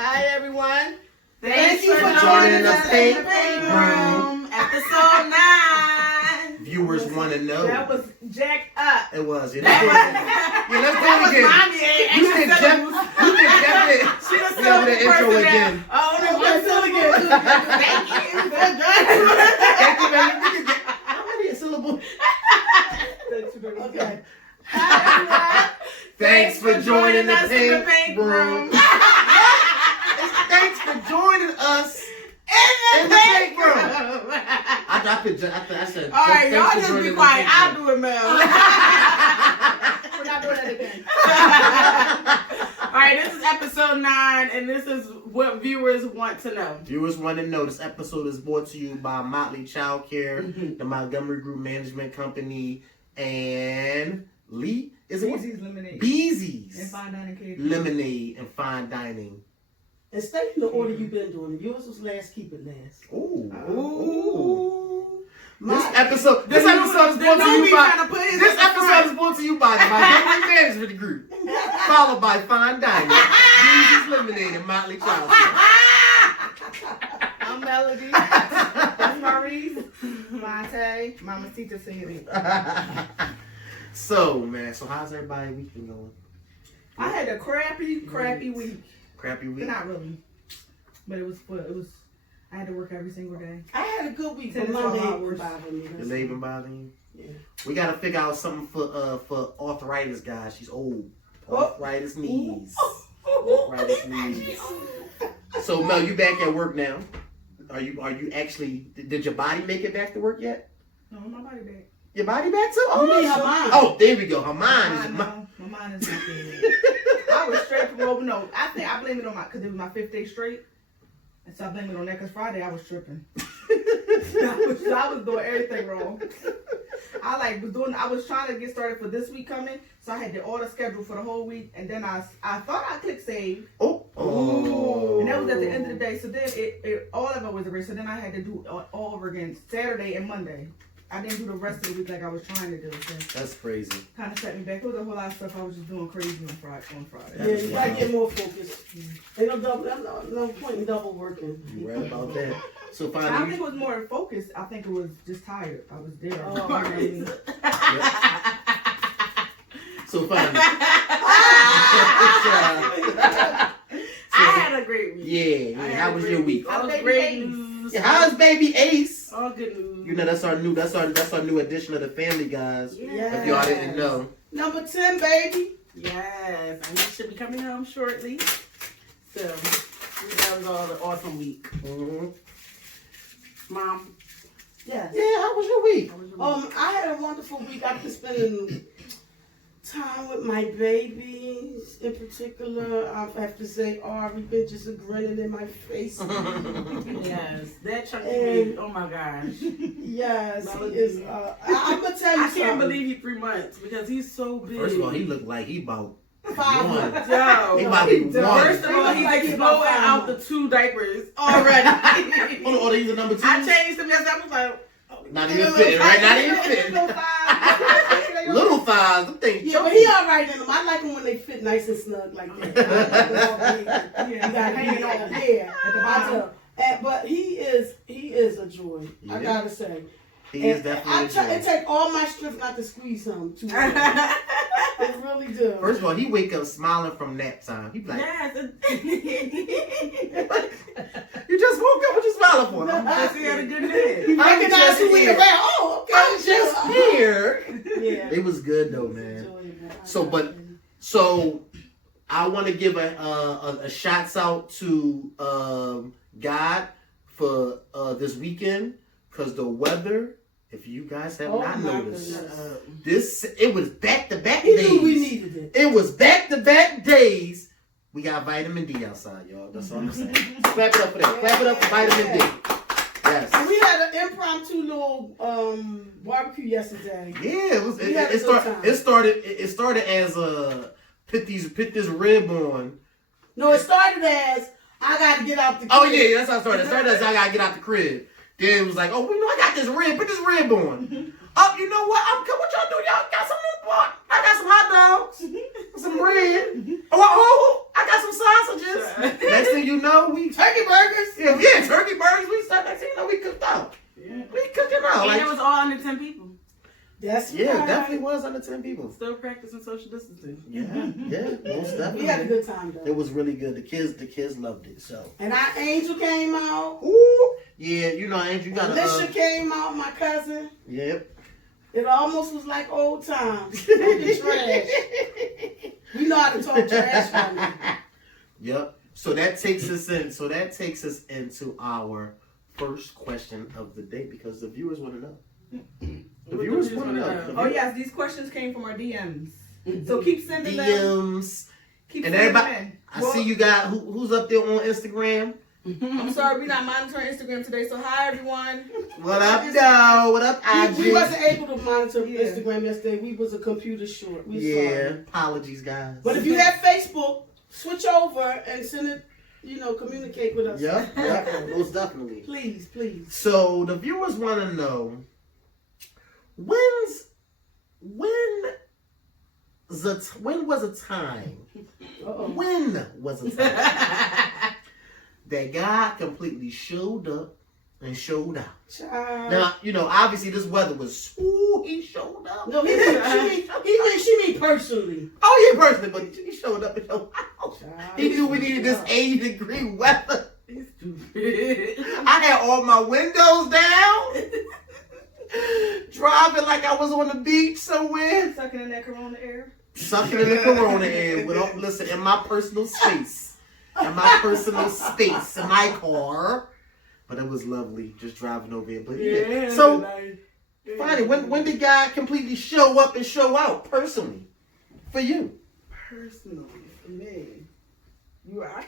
Hi, everyone. Thank you for joining us in the Pink Room, episode 9. Viewers want to know. That was jacked up. It was. Yeah, That let's do it again. You think Jeff did the intro again. Oh, no, let's do it again. Thank you. Thank you, man. How many syllables? Okay. Hi, everyone. Thanks for joining us in the Pink Pink Room. Thanks for joining us In the Pink Room. I said. All right, y'all just be quiet. I'll do it, Mel. We're not doing that again. All right, this is episode 9, and this is what viewers want to know. Viewers want to know. This episode is brought to you by Motley Child Care, the Montgomery Group Management Company, and Lee. Is it Beezy's Lemonade. Beezy's And fine dining catering. Lemonade and Fine Dining. And stay in the order you've been doing it. Yours was last, keep it last. Ooh. Ooh. This episode is brought to you by the Montgomery Management Group, followed by Fine Dining, Beezy's Lemonade, and Motley Child Care. I'm Melody. That's Maurice. Monte. Mama Tita Singing. So, man, how's everybody's week been going? I had a crappy week. Crappy week? But not really. But it was. I had to work every single day. I had a good week, but Tennis Monday all was hours. bothering me. Your leg been bothering you? Yeah. We gotta figure out something for arthritis, guys. She's old. Arthritis knees. Arthritis knees. So Mel, you back at work now? Are you actually? Did your body make it back to work yet? No, my body back. Your body back too? You mean her mind? Oh, there we go. Her mind is. My mind is not there. I was straight from over. No, I think I blame it on because it was my 5th day straight. And so I blame it on that because Friday I was tripping. I was doing everything wrong. I was trying to get started for this week coming, so I had the order scheduled for the whole week, and then I thought I clicked save. Oh. And that was at the end of the day. So then it all of it was erased. So then I had to do it all over again Saturday and Monday. I didn't do the rest of the week like I was trying to do. So That's crazy. kind of set me back. There was a whole lot of stuff I was just doing crazy on Friday. Yeah, you gotta get more focused. Ain't no point in double working. You right about that. So I don't finally. think it was more focused. I think it was just tired. I was there. Oh, So finally. I had a great week. Yeah. How was your week? That was Baby great Ace. news. Yeah, how's baby Ace? All good news. You know that's our new addition of the family, guys. Yes. If y'all didn't know. Number 10, baby. Yes, and he should be coming home shortly. So that was all an awesome week. Mm-hmm. Mom, Yes. Yeah, how was your week? how was your week? I had a wonderful week. I've been spending time with my babies. In particular, I have to say, Ari been just grinning in my face. Yes, that chunky And- baby. Oh my gosh. Yes, he Melody. is. I'm gonna tell you I something. can't believe he's 3 months because he's so big. First of all, he looked like he about 5 one. months. Yo. He about to be one. First of all, he's Like he's exploding about 5 out the months. 2 diapers already. Oh, he's a number 2? I changed him yesterday. I was like, Not even fitting, right? Not even fitting. Little thighs, them things. Yeah, but he all right in them. I like them when they fit nice and snug like that. You got hanging on there at the bottom. But he is a joy. I Yeah. gotta say. He is definitely a It joy. take all my strength not to squeeze him too hard. It really does. First of all, he wake up smiling from nap time. He be like, yes. you just woke up, what you smiling for? Because he had a good head. He I'm recognize just who we here. around. Oh, okay. I'm just here. Yeah. It was good though, man. Enjoyable. So I want to give a shouts out to God for this weekend because the weather. If you guys have Oh not my noticed, goodness. it was back-to-back He days. knew we needed it. It was back-to-back days. We got vitamin D outside, y'all. That's all I'm saying. Clap it up for that. Clap it up for vitamin D. Yes. And we had an impromptu little barbecue yesterday. Yeah, it was. We had a good time. It started as put this rib on. No, it started as I got to get out the. Oh crib. yeah, that's how it started. It started as I gotta get out the crib. Then it was like, oh, I got this rib. Put this rib on. Oh, you know what? What y'all do? Y'all got some on the pot? I got some hot dogs, some bread. Oh, I got some sausages. Next thing you know, we Turkey burgers. yeah, turkey burgers. We started next thing you know, we cooked out. Yeah. We cooking out. And Like, it was all under 10 people. That's yeah, right. definitely was under 10 people. Still practicing social distancing. Yeah, most definitely. We had a good time though. It was really good. The kids loved it. So, And our Angel came out. ooh, yeah, you know, Andrew, you got Alicia came out, my cousin. Yep. It almost was like old times. Talking trash. We know how to talk trash right now. Yep. So that takes us into our first question of the day because the viewers want to know. The viewers want to know. Oh yes, these questions came from our DMs. So keep sending them. DMs. Keep And sending everybody, them in. I see you got who's up there on Instagram. I'm sorry, we're not monitoring Instagram today. So hi everyone. What up, though? What up, IG? We wasn't able to monitor Yeah. Instagram yesterday. We was a computer short. We Yeah. sorry. Apologies, guys. But if you have Facebook, switch over and send it. Communicate with us. Yep. Most definitely. Please, please. So the viewers want to know when was a time Uh-oh. when was a time that God completely showed up and showed out. Child. Now, obviously this weather was, he showed up. No, she mean personally. Oh, yeah, personally, but he showed up and showed out. Child. He knew we needed this 80-degree weather. He's stupid. I had all my windows down, driving like I was on the beach somewhere. Sucking in that corona air. Sucking in the corona air listen, in my personal space. In my car. But it was lovely just driving over here. But yeah. So, finally, when did God completely show up and show out personally for you? Personally, for me, I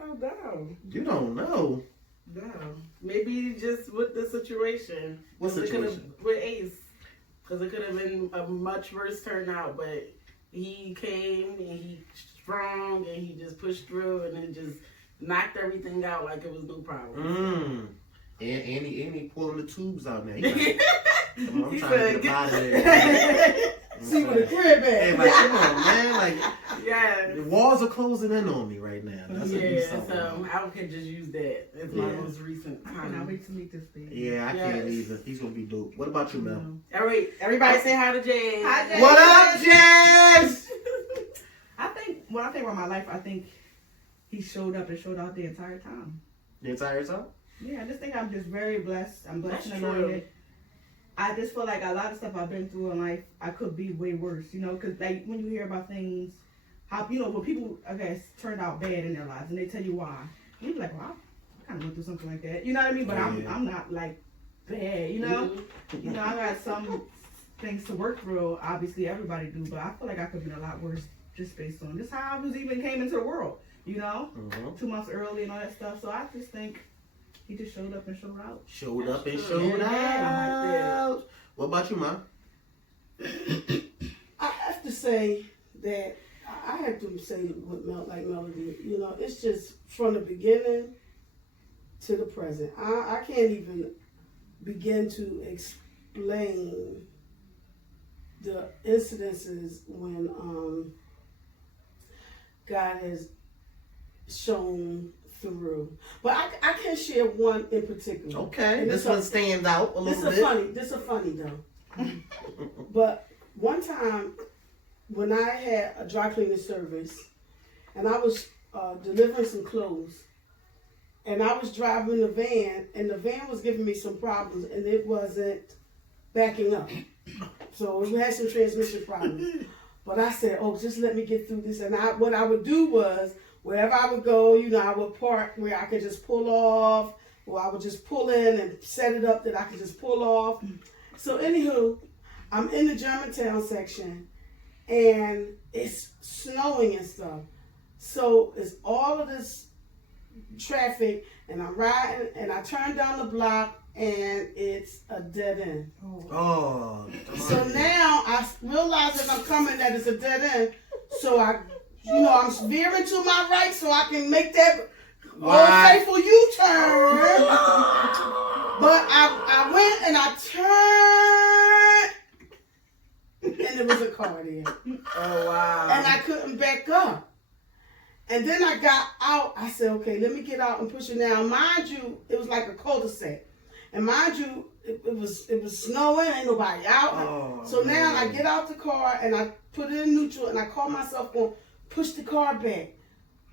don't know. You don't know. No, maybe just with the situation. What situation? With Ace, because it could have been a much worse turnout, but he came and he strong and he just pushed through and it just knocked everything out like it was no problem. And he pulling the tubes out now. Come on, I'm He trying to said, get out of there. See with a crib Hey, at. like, come on, man. Like, Yeah. the walls are closing in on me right now. That's what he's talking So about. I could just use that as my Yeah. most recent I cannot time. wait to meet this baby. Yeah, I can't Yes. either. He's gonna be dope. What about you, Mel? All right, everybody say hi to Jay. Hi, Jay. What up, Jazz? When I think about my life, I think he showed up and showed out the entire time. The entire time? Yeah, I just think I'm just very blessed. I'm blessed That's and true. anointed. I just feel like a lot of stuff I've been through in life, I could be way worse, because like when you hear about things, how, when people, I guess, turned out bad in their lives and they tell you why, you're like, well, I kind of went through something like that. You know what I mean? But Yeah. I'm not like bad, I got some things to work through. Obviously, everybody do, but I feel like I could have been a lot worse just based on just how I was even came into the world, Mm-hmm. 2 months early and all that stuff. So I just think he just showed up and showed out. Showed up and That's showed true. out. What about you, Ma? I have to say that I have to say with Melody, it's just from the beginning to the present. I can't even begin to explain the incidences when God has shown through. But I can share one in particular. Okay, And this one stands out a little bit. This is funny though. But one time when I had a dry cleaning service and I was delivering some clothes and I was driving the van and the van was giving me some problems and it wasn't backing up. So it had some transmission problems. But I said, just let me get through this. And what I would do was, wherever I would go, I would park where I could just pull off, or I would just pull in and set it up that I could just pull off. So anywho, I'm in the Germantown section, and it's snowing and stuff. So it's all of this traffic, and I'm riding, and I turn down the block, and it's a dead end. Oh. So now I realize that I'm coming, that it's a dead end. So I'm veering to my right so I can make that old faithful U-turn. But I went and I turned, and it was a car there. Oh wow. And I couldn't back up. And then I got out. I said, okay, let me get out and push it down. Mind you, it was like a cul-de-sac. And mind you, it was snowing, ain't nobody out. Oh, So now man. I get out the car and I put it in neutral and I call myself going to push the car back.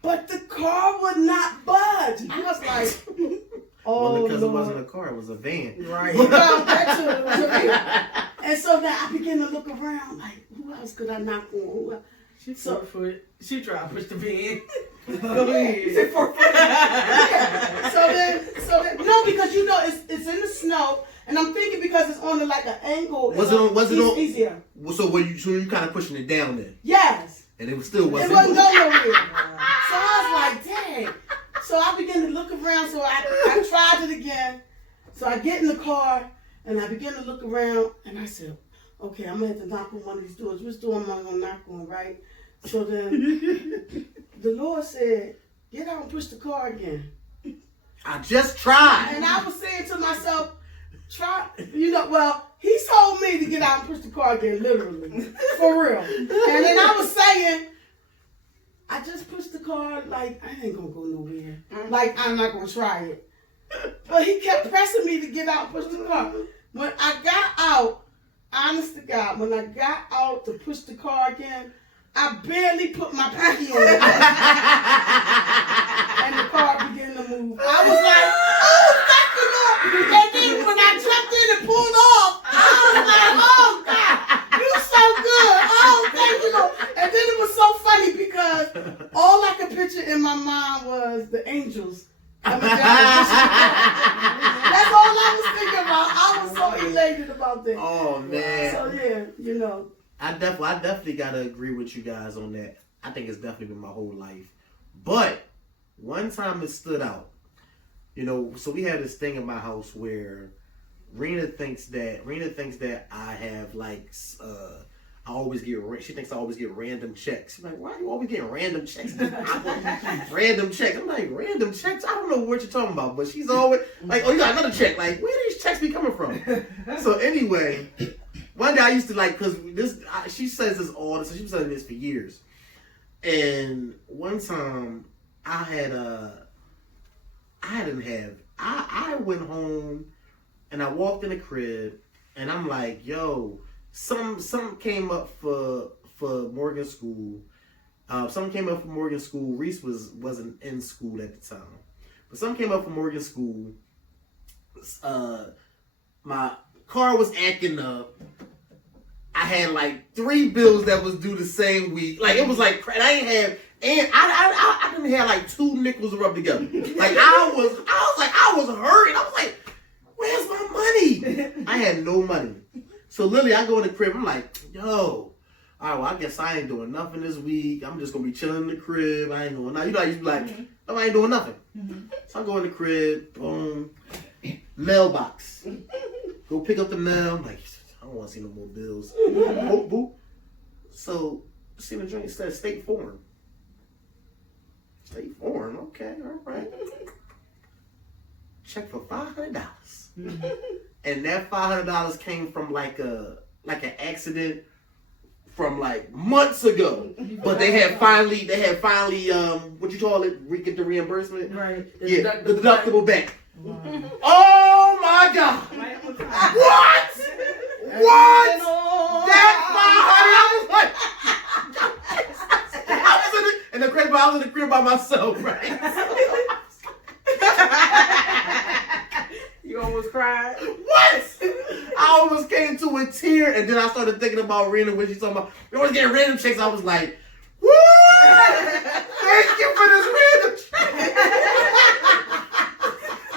But the car would not budge. I was like, oh, well, because Lord. it wasn't a car, it was a van. Right. You found that too. It was a van. And so then I began to look around like, who else could I knock on? Who else? She So- 4 foot. She tried to push the bed. Go ahead. Say 4 foot. Yeah. So then, no, because you know it's in the snow, and I'm thinking because it's on like an angle. Was it on- was it on- easier? So you kind of pushing it down there, Yes. and it was still It wasn't. wasn't going nowhere. So I was like, dang. So I began to look around. So I tried it again. So I get in the car and I begin to look around, and I said, okay, I'm gonna have to knock on one of these doors. Which door am I gonna knock on, right? So then the Lord said, get out and push the car again. I just tried. And I was saying to myself, try, well, he told me to get out and push the car again, literally, for real. And then I was saying, I just pushed the car, like, I ain't gonna go nowhere. Like, I'm not gonna try it. But he kept pressing me to get out and push the car. When I got out, honest to God, when I got out to push the car again, I barely put my pinky on it. And the car began to move. I was like, oh, thank you, Lord. And then when I jumped in and pulled off, I was like, oh, God, you so good. Oh, thank you, Lord. And then it was so funny because all I could picture in my mind was the angels coming down. That's all I was thinking about. I was so elated about that. Oh man. So, yeah, I definitely gotta agree with you guys on that. I think it's definitely been my whole life. But one time it stood out. So we had this thing in my house where Rena thinks that I have like she thinks I always get random checks. She's like, why are you always getting random checks? Random checks. I'm like, random checks? I don't know what you're talking about, but she's always like, oh, you got another check. Like, where do these checks be coming from? So anyway, one day I used to because she says this all the time. She's been saying this for years. And one time I went home and I walked in the crib and I'm like, yo, something came up for Morgan School. Something came up for Morgan School. Reese wasn't in school at the time. But something came up for Morgan School. My car was acting up. I had like 3 bills that was due the same week. Like it was like I ain't have, and I didn't have like 2 nickels rubbed together. Like I was hurting. I was like, where's my money? I had no money. So literally, I go in the crib. I'm like, yo, all right, well, I guess I ain't doing nothing this week. I'm just gonna be chilling in the crib. I ain't doing nothing. I used to be like, no, I ain't doing nothing. So I go in the crib. Boom. Mailbox. Go pick up the mail. I'm like, I don't want to see no more bills. Boop, boop. So, see the joint says State Farm. State Farm, okay, all right. Check for $500. And that $500 came from like an accident from like months ago. But they had finally what you call it, get the reimbursement? Right. Yeah, the deductible back. Wow. Oh my God! What? What? That $500? I was in the crib by myself, right? You almost cried. What? I almost came to a tear, and then I started thinking about Rena when she's talking about we always get random checks. I was like, woo! Thank you for this random check.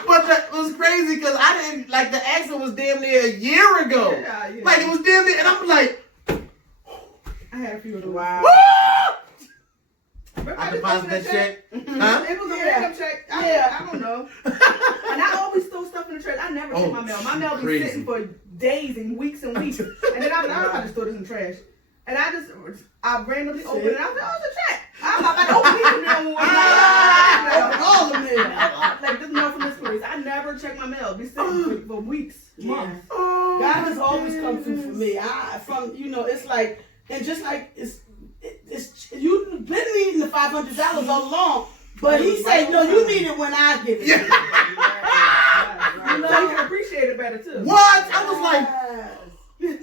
But that was crazy because I didn't the accident was damn near a year ago. Yeah. Like it was damn near, and I'm like, I had a few of those. Wow. woo! I deposited that check. Huh? It was a Yeah. random check. Yeah. I don't know. And I always throw stuff in the trash. I never check my mail. My mail be crazy. sitting for days and weeks. And then I just throw this in the trash. And I randomly opened it. And I was like, oh, it's a check. I'm about to open these mail. all the mail. Like this mail from this place. I never check my mail. Be sitting for weeks, months. Oh, God has always come through for me. It's like, and just like it's you been needing the $500 all along. But he said, no, you need it when I give it to you. You know, you can appreciate it better too. What? I was like, it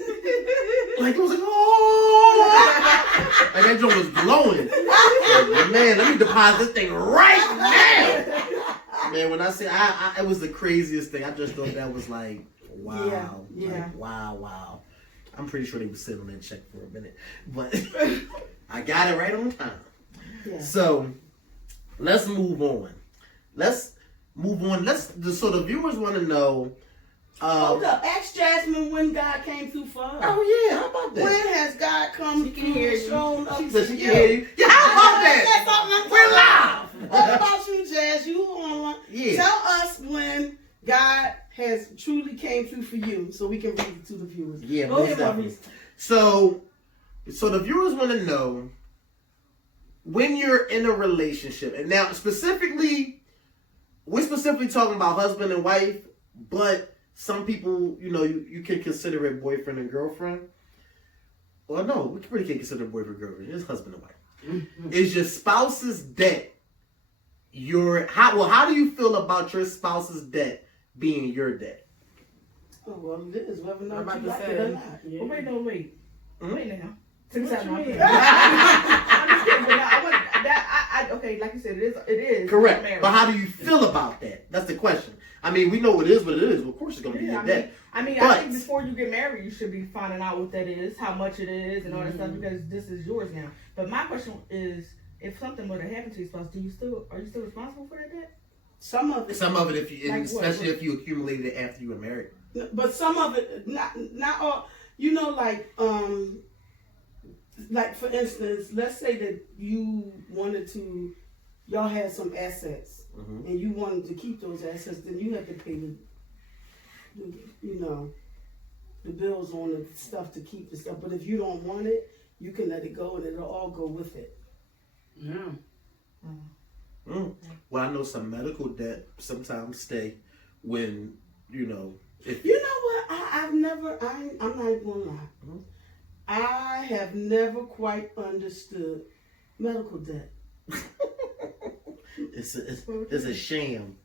was like, oh, like that joint was glowing. Like, man, let me deposit this thing right now. Man, when I say it was the craziest thing. I just thought that was like, wow, Yeah. like, wow. I'm pretty sure they were sitting on that check for a minute, but I got it right on time. Yeah. So let's move on. So the viewers want to know. Hold up. Ask Jasmine when God came through for her. Oh yeah, how about that? When has God come through and shown up She to said she you? can hear you. Yeah, how about that? We're live. What about you, Jazz? You on? Yeah. Tell us when God has truly came through for you, so we can read it to the viewers. Yeah, Go most ahead, definitely. Maurice. So the viewers want to know when you're in a relationship, and now we're specifically talking about husband and wife, but some people, you can consider it boyfriend and girlfriend. Well, no, we really can't consider it boyfriend and girlfriend. It's husband and wife. Mm-hmm. Is your spouse's debt how do you feel about your spouse's debt being your debt? Oh, well, it is whether or not I'm you about to like say. it or not. Yeah. Well, wait now. What you mean? I'm just kidding, but no, okay, like you said, it is. Correct. marriage. But how do you feel about that? That's the question. I mean, we know it is what it is. Well, of course, it's going to be your debt. I But- think before you get married, you should be finding out what that is, how much it is, and all that stuff, because this is yours now. But my question is, if something were to happen to your spouse, are you still responsible for that debt? Some of it, If you, Like especially what? if you accumulated it after you were married. but some of it, not all. Like for instance, let's say that y'all had some assets, Mhm. and you wanted to keep those assets, then you have to pay the bills on the stuff to keep the stuff. But if you don't want it, you can let it go, and it'll all go with it. Yeah. Well, I know some medical debt sometimes stay when, if You know what? I'm not even gonna lie. Mhm. I have never quite understood medical debt. it's a sham.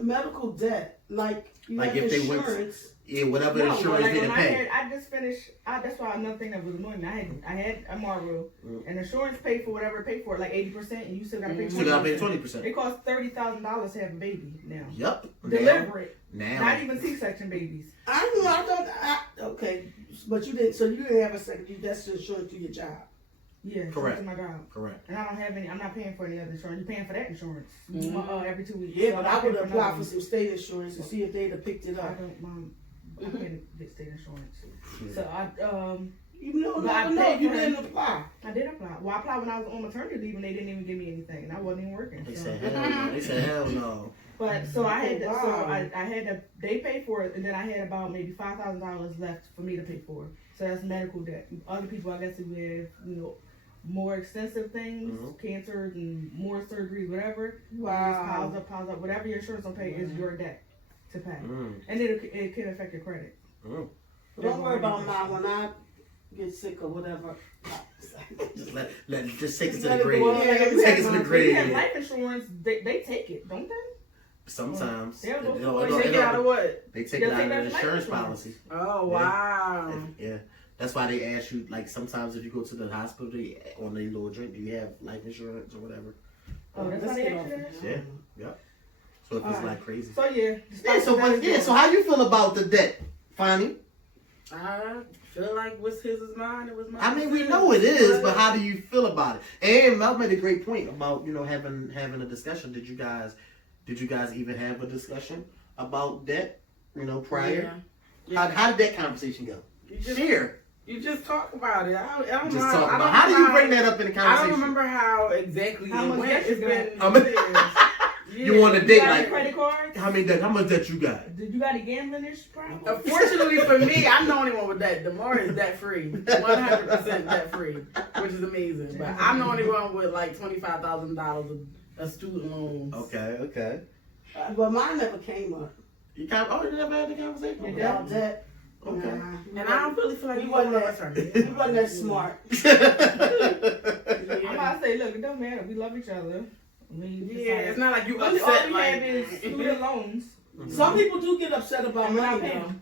Medical debt, like you Like have if they went- insurance. Yeah, whatever No, insurance like didn't when pay. I just finished. That's why another thing that was annoying me. I had a Marlboro, Mm. and insurance paid for whatever it paid for, like 80%, and you still gotta pay. So you gotta pay 20%. 20%. It costs $30,000 to have a baby now. Yup. Deliver it. Now. Not even C-section babies. Okay, but you didn't. So you didn't have a second. That's insurance through your job. Yeah, Correct. that's my job. Correct. And I don't have any. I'm not paying for any other insurance. You're paying for that insurance every 2 weeks. Yeah, So but I'm I not would paying apply another for some state insurance and see if they'd have picked it one. I up. don't. I can't get state insurance. Yeah. So You know, But I no, paid you for didn't it. apply. I did apply. Well, I applied when I was on maternity leave, and they didn't even give me anything, and I wasn't even working. They so. said hell no. They said hell no. But so I had to, so Wow. I had to, they paid for it, and then I had about maybe $5,000 left for me to pay for. So that's medical debt. Other people, I guess, who have more extensive things, Mhm. cancer and more surgeries, whatever. It just Wow. piles up. Whatever your insurance don't pay is your debt to pay, Mm. and it can affect your credit. Mm. Don't worry about mine when I get sick or whatever. Just take it to Let the it go on. grave. Yeah, Take it to the If you have grave. life insurance, they take it, don't they? Sometimes. They'll go It for don't- it. it Take it don't- out of what? They take They'll it out take of that the life insurance insurance. policy. Oh, Yeah. wow. Yeah. That's why they ask you, like, sometimes if you go to the hospital, they on their little drink, do you have life insurance or whatever? Oh, that's Let's how they get ask off you of that? Yeah. So if it's like crazy. So yeah. So how you feel about the debt, Fonnie? I feel like what's his is mine. It was mine. I mean, we know it is, but how do you feel about it? And Mel made a great point about having a discussion. Did you guys even have a discussion about debt? Prior. Yeah. How did that conversation go? You just, Share. you just talk about it. I don't Just know. talk I about. don't How do know you bring that up in the I conversation? don't remember how exactly How it much went. debt It's you been got? years. You want a You date got any like credit cards? how much debt you got? Did you got a gambling issue problem? Unfortunately for me, I'm the only one with that. Demar is debt free, 100% debt free, which is amazing. But I'm the only one with like $25,000 of student loans. Okay. But mine never came up. You never had the conversation. You About that. Okay. And I don't really feel like He you wasn't want that- to He wasn't that smart. I'm about to say, look, it don't matter. We love each other. It's not like you all we upset. have is student loans. Some people do get upset about And we're not money, paying.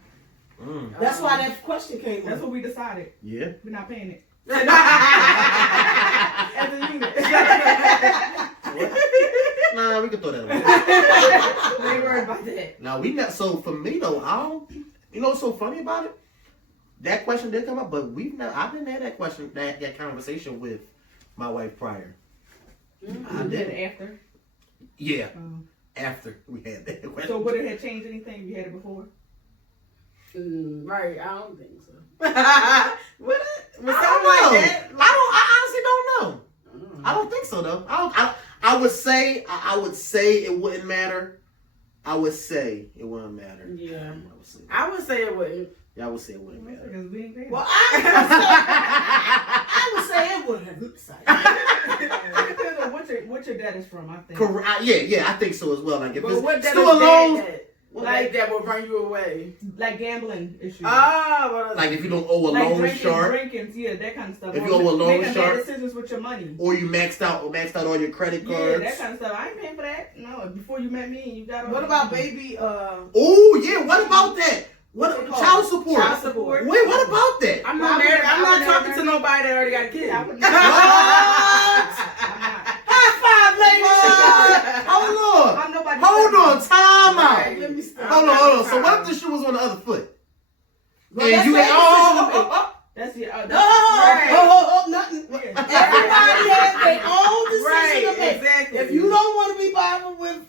though. That's why that question came That's up. what we decided. Yeah. We're not paying it. As As a unit. Nah, we can throw that away. We ain't worried about that. Now we not. So for me though, I don't. You know what's so funny about it? That question did come up, but we've never. I didn't have that question, that conversation with my wife prior. I We did did. it after. Yeah, after we had that question. So would it have changed anything if you had it before? Right, I don't think so. With I something don't like know. that? I honestly don't know. I don't think so though. I would say it wouldn't matter. I would say it wouldn't matter. Yeah. I would say I would say it wouldn't. Yeah, I would say it wouldn't matter. Because we ain't paying Well, it. I would say it would have. It depends on what your debt is from, I think. Correct. Yeah, I think so as well. Like if But what it's that student is loans, that? Like that will run you away. Like gambling issues. like if you don't owe a like loan shark, drinking, yeah, that kind of stuff. If Or you owe a loan making shark- bad decisions with your money. or you maxed out all your credit Yeah, cards. that kind of stuff. I ain't paying for that. No, before you met me, you got. What about baby? Oh yeah, what about that? What's it called? Child support? Child support. Wait, what about that? I'm not married. I'm not talking to nobody that already got a kid. Yeah, I would What? High five, ladies. Hold on. I'm nobody. Hold on, time out. Right, let me stop. Hold on. So what if the shoe was on the other foot? Well, And that's you their had That's the. nothing. Yeah. Everybody has their own decision Right, to make. exactly. If you don't want to be bothered with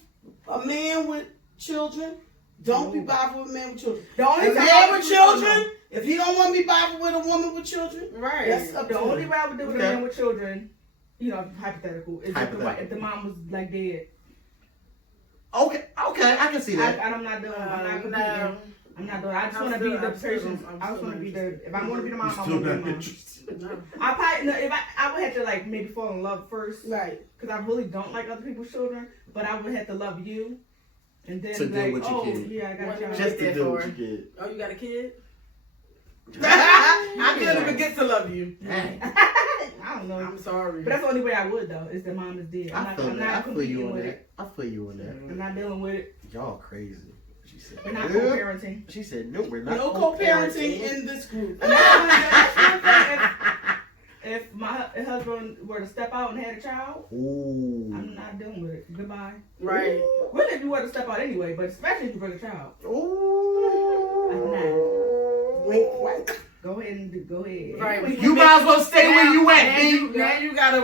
a man with children, don't be bothered with a man with children. The only A time I man would with do- children, if he don't want to be bothered with a woman with children, Right. that's up The to only him. way I would do with a Okay. man with children, hypothetical, is Hypothetical. if the mom was like dead. Okay, I can see that. I'm not doing. I'm not competing. No. I'm not doing. I just I'm want to be still- the I'm still- person. I'm I just still want to be the. interested. If I want to be the mom, I Still want to be the not mom. interested. No. I probably no. If I would have to like maybe fall in love first, Right. because I really don't like other people's children. But I would have to love you, and then To be deal like, with your oh kid. yeah, I got What a you child. Just to that do what for? you did. Oh, you got a kid? Yeah. I couldn't even get to love you. Dang. I don't know. I'm sorry. But that's the only way I would though, is the mom is dead. I'm I feel that. I feel you competing on with that. it. I feel you on that. I'm not dealing with it. Y'all crazy. She said. We're not nope. co-parenting. She said, "No, we're not No co-parenting in this group. And that's one thing, if my husband were to step out and had a child, Ooh. I'm not dealing with it. Goodbye. Right. Really, if you were to step out anyway, but especially if you bring a child, Ooh. Wink, wink. go ahead and go ahead. Right. You might as well stay where you at, now B. now you gotta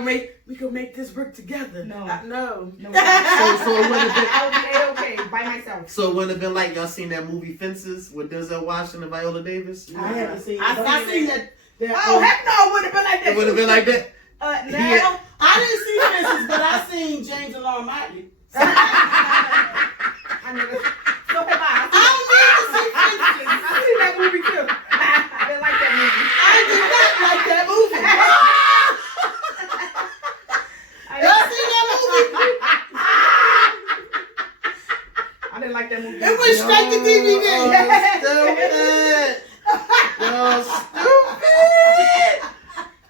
we can make this work together. No. No. No, So it wouldn't have been. I would be okay by myself. So it wouldn't have been like y'all seen that movie Fences with Denzel Washington and Viola Davis. I haven't seen it, I but I seen seen it. that. Oh heck no, it wouldn't have been like that. It would have been like that. Now, I didn't see Fences, but I seen James Alarmati. I never. So have I. I don't need to see Fences. I seen that movie too. I didn't like that movie. I did not like that movie. Y'all seen that movie? I didn't like that movie. It went straight to DVD. Y'all stupid.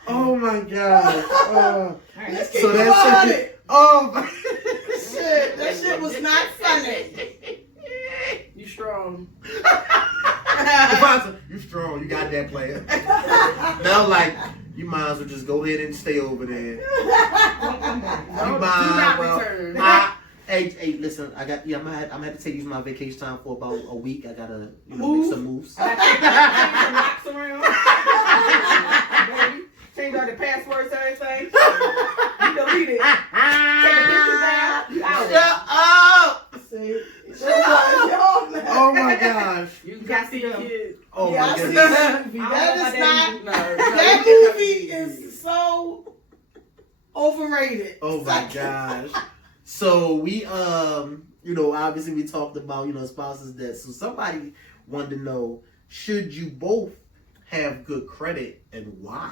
Oh my god. Alright, let's So Keep that's on it. it. Oh my. Shit, that shit was not funny. You strong. You strong. You got that player. Now, like, you might as well just go ahead and stay over there. don't come back. You Do might not well- return. Hey, listen. I'm gonna have to take use my vacation time for about a week. I gotta, make some moves. I change some rocks around. Baby, change all the passwords and everything. You delete it. Take the pictures down. You out. Shut up! See? Oh my gosh. You got got to see to your go. kid. Oh Yeah, my I seen goodness. that movie. I That don't is know not. No. That movie is so overrated. Oh my gosh. So we obviously we talked about, spouses debt. So somebody wanted to know, should you both have good credit and why?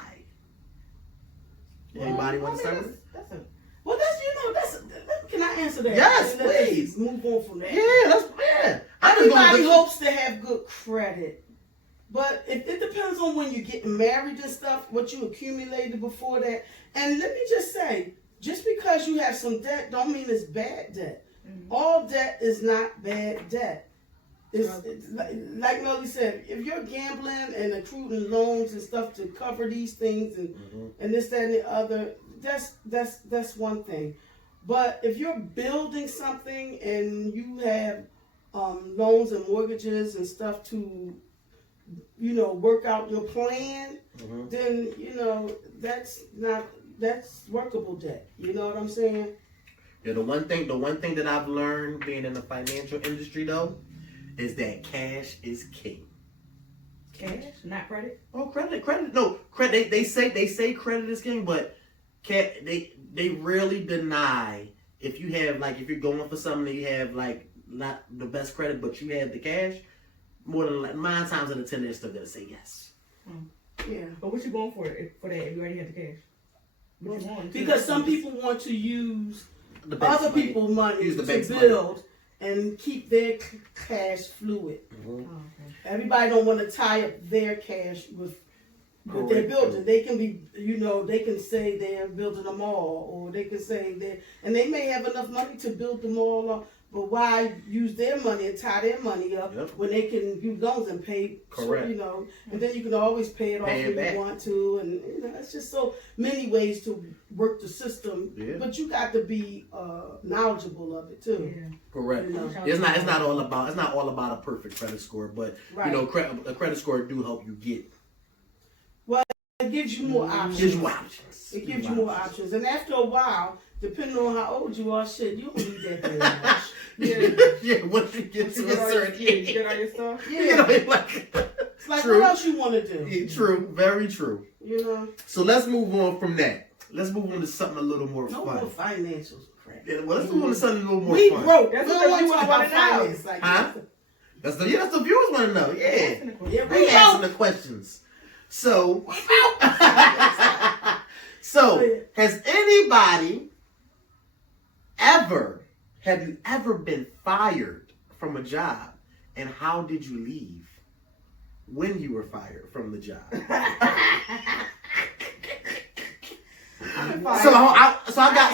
Anybody want to start with it? Well, can I answer that? Yes, Let's please. Move on from that. Yeah. I just Everybody gonna hopes to have good credit. But it depends on when you're getting married and stuff, what you accumulated before that. And let me just say, just because you have some debt don't mean it's bad debt. All debt is not bad debt. It's like Melly said, if you're gambling and accruing loans and stuff to cover these things and this, that, and the other, that's one thing. But if you're building something and you have loans and mortgages and stuff to, work out your plan, then that's workable debt. You know what I'm saying? Yeah, the one thing that I've learned being in the financial industry though is that cash is king. Cash, not credit. Oh, credit. No, credit. They say credit is king, but they really deny if you're going for something and you have like not the best credit, but you have the cash. More than 9 times out of 10, they're still gonna say yes. Yeah. But what you going for that if you already have the cash? What you want? Because some people want to use The best other money. people's money Use to the bank's build and keep their cash fluid. Oh, okay. Everybody don't want to tie up their cash with what they're building. They can be, they can say they're building a mall, or they can say and they may have enough money to build the mall, but why use their money and tie their money up when they can use loans and pay? Correct. And then you can always pay it off when you want to, and it's just so many ways to work the system. Yeah. But you got to be knowledgeable of it too. Yeah. Correct. It's not all about a perfect credit score, but Right. a credit score do help you get. It gives you more options. Gives you options. It gives you more options, and after a while, depending on how old you are, you don't need that very much. Yeah. Once you get to a certain You age, get all your stuff. Yeah. it's Like, true. what else you want to do? Yeah, true. Very true. So let's move on from that. Let's move on to something a little more No fun. more financials crap. Yeah, well, let's move on to something a little more We fun. broke. That's We what don't the want to viewers talk about wanna know. finance. Like Huh? That's the viewers want to know. Yeah. Yeah, We we asking broke. the questions. So, has anybody have you ever been fired from a job, and how did you leave when you were fired from the job? So I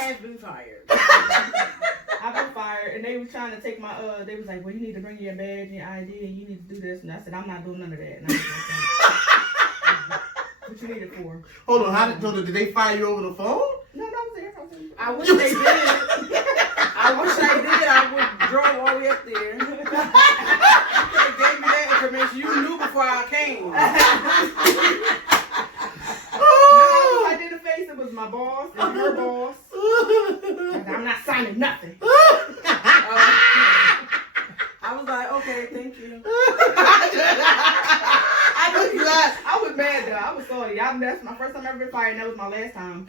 have been fired. I've been fired, and they were trying to take my they was like, well, you need to bring your badge and your ID, and you need to do this, and I said, I'm not doing none of that. And I was like, what you need it for? Hold on, did they fire you over the phone? No, I was there. I wish they did. I wish I did. I would drove all the way up there. They gave me that information. You knew before I came. I did the face. It was my boss and her boss. I said, I'm not signing nothing. I was like, okay, thank you. I was mad though. I was sorry. That's my first time ever been fired, and that was my last time.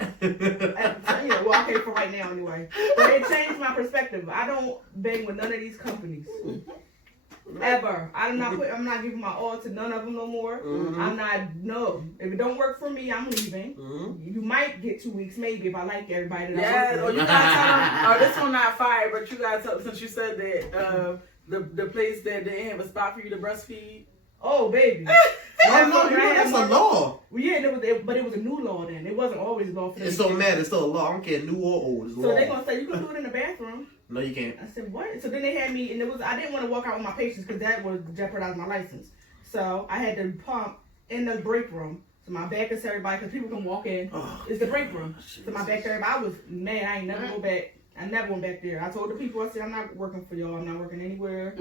Well, okay, for right now anyway. But it changed my perspective. I don't bang with none of these companies. Ever. I'm not giving my all to none of them no more. If it don't work for me, I'm leaving. You might get 2 weeks, maybe, if I like everybody that I Yeah, work or with. you gotta tell them, or this one not fired, but you gotta tell them, since you said that the place that didn't have a spot for you to breastfeed. Oh, baby. No, that's a law. Well, yeah, but it was a new law then. It wasn't always a law for them. It's so mad. It's still a law. I don't care, new or old. It's So law. they're gonna say you can do it in the bathroom. No, you can't. I said what? So then they had me, and I didn't want to walk out with my patients because that would jeopardize my license. So I had to pump in the break room. So my back is to everybody because people can walk in. It's the break room. So my back to everybody. I was mad. I ain't never go back. I never went back there. I told the people, I said, I'm not working for y'all. I'm not working anywhere.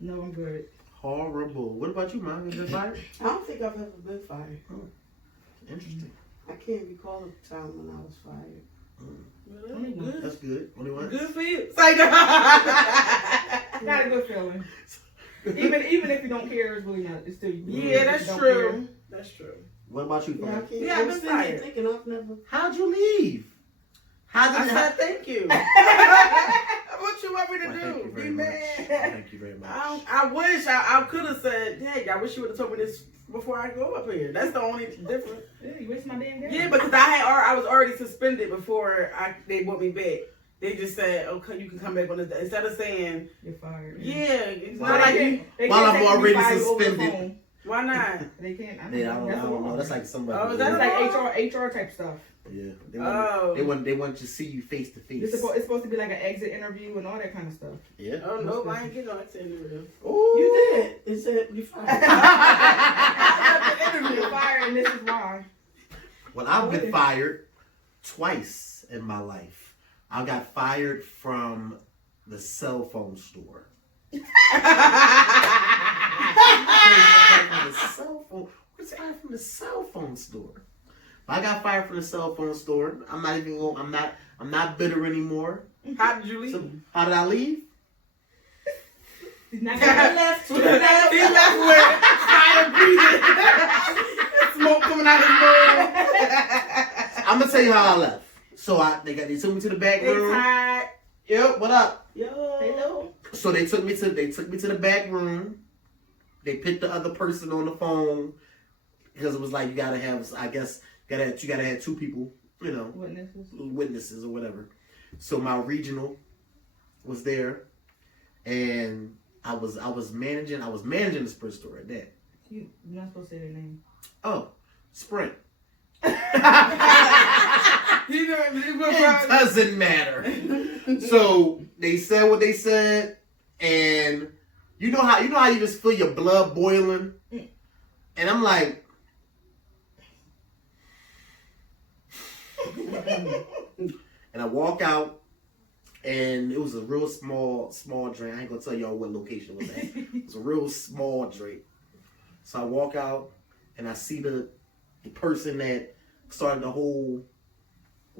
No, I'm good. Horrible. What about you, Mom? You been fired? I don't think I've ever been fired. Interesting. I can't recall a time when I was fired. Good. That's good. Only one. Good for you. Got a good feeling. Even if you don't care, it's really not. It's still you. Yeah, that's Don't true. care. That's true. What about you, Yeah, I Fire? can't. Yeah, I've I'm been sitting here fired. thinking I've never. How'd you leave? I said thank you. What you want me to Well, thank you do? very Be much. mad? Thank you very much. I wish I could have said, hey, I wish you would have told me this before I go up here. That's the only difference. Yeah, you waste my damn day. Yeah, because I was already suspended before they brought me back. They just said, okay, you can come back on this day. Instead of saying, You're fired. yeah, it's While not like you. They While can't I'm take you already fire over the suspended. phone. Why not? They can't. I Yeah, I don't know. know. That's like somebody. Oh, That's that's like HR type stuff. Yeah. Oh. They want to see you face to face. It's supposed to be like an exit interview and all that kind of stuff. Yeah. Oh no, I ain't getting no interview. Ooh. You did. It said you fired. I got the interview fired, and this is why. Well, I've been fired twice in my life. I got fired from the cell phone store. From the cell phone. What's that from the cell phone store? I got fired from the cell phone store. I'm not even going. I'm not bitter anymore. How did you leave? So, how did I leave? He's not He gonna left with fire breathing. Smoke coming out his nose. I'm gonna tell you how I left. So they took me to the back They room. tired. Yep. What up? Yo. Hello. So they took me to the back room. They picked the other person on the phone because it was like you gotta have two people, you know, witnesses or whatever. So my regional was there, and I was managing the Sprint store at that. You're not supposed to say their name. Oh, Sprint. It It doesn't matter. So they said what they said, and you know how you just feel your blood boiling, and I'm like, and I walk out, and it was a real small drink. I ain't gonna tell y'all what location it was at. It was a real small drink. So I walk out, and I see the person that started the whole